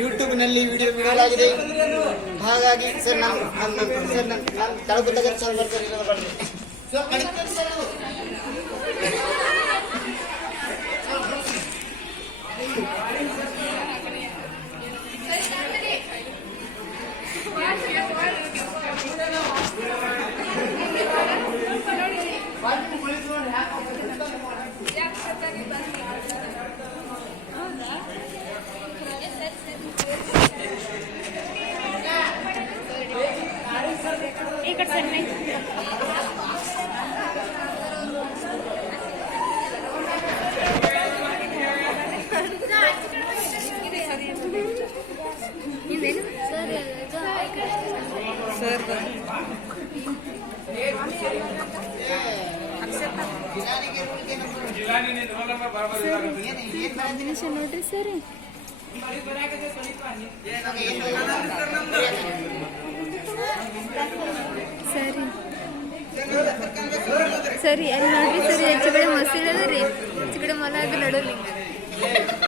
YouTube ನಲ್ಲಿ video ಬಿಡಲಾಗಿದೆ. ಹಾಗಾಗಿ ಸರ್ ನಾನು ತಳಗುತ್ತಗೆ ಸರ್ ಬರ್ತಾರೆ. ನೋಡ್ರಿ ಸರಿ ಸರಿ ಸರಿ ಅಲ್ಲಿ ನೋಡ್ರಿ ಸರಿ ಹೆಚ್ಚು ಕಡೆ ಮಸಿ ಇಡದ್ರಿ ಹೆಚ್ಚು ಕಡೆ ಮಲ ಅದು ನಡೋಲಿ.